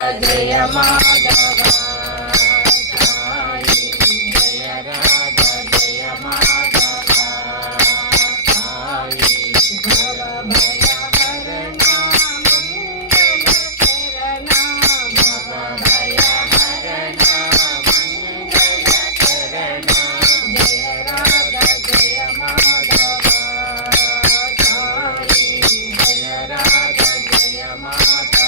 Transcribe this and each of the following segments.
जय माधव साई जय राधा जय माधव साई भव भय हरणा मंगल चरणा भव भय हरणा मंगल चरणा जय राधा जय माधव साई जय राधा जय माधव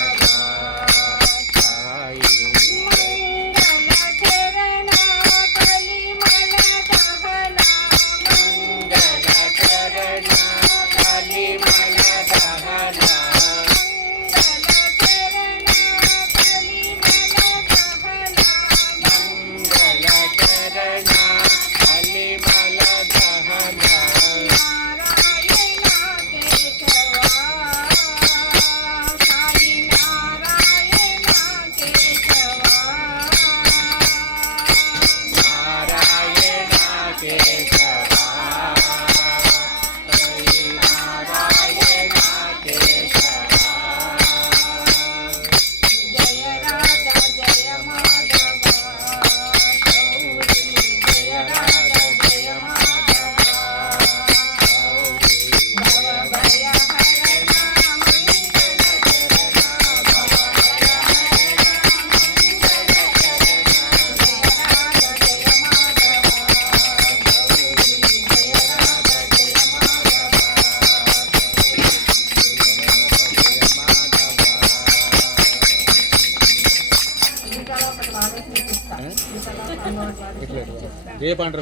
ఏ పాట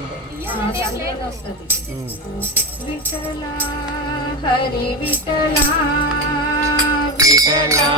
విఠలా హరి విఠలా విఠలా